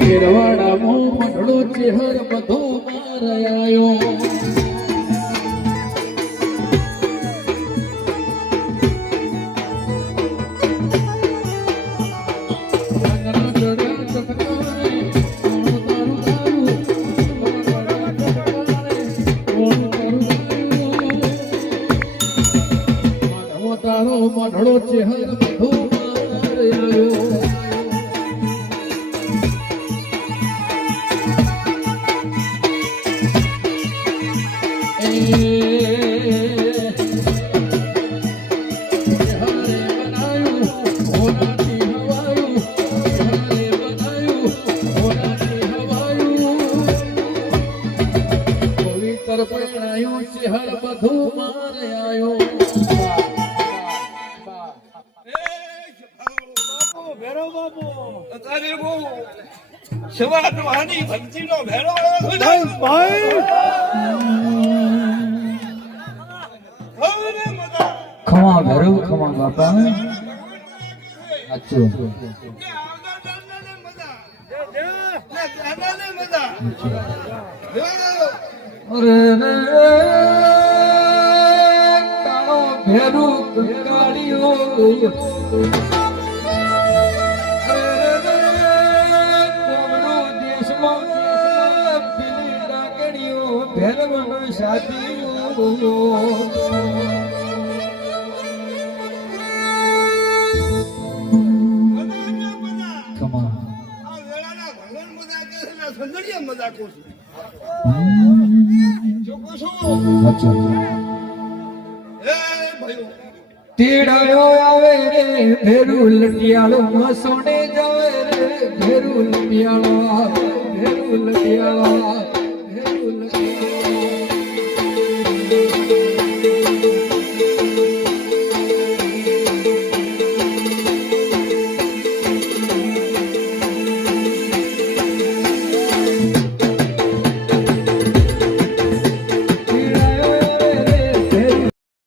કેરવાડામાં મઢડો ચેહર બધો મારાયો તારો મઢડો ચેહર બધો મારાયો હર બધું મારે આયો ભક્તિનો ભેળો આવ્યો ખમા ભેરવ ખમા બાપા સાચું ભેરુ કંકાળિયો અરે રે કહે છે ને સંગડીયા મજા કહું છું. તેડાયો આવે રે, ભેરું લટિયાળો મસોડે જાવે રે, ભેરું લટિયાળો આવે, ભેરું લટિયાળો ભેરું લટિયાળો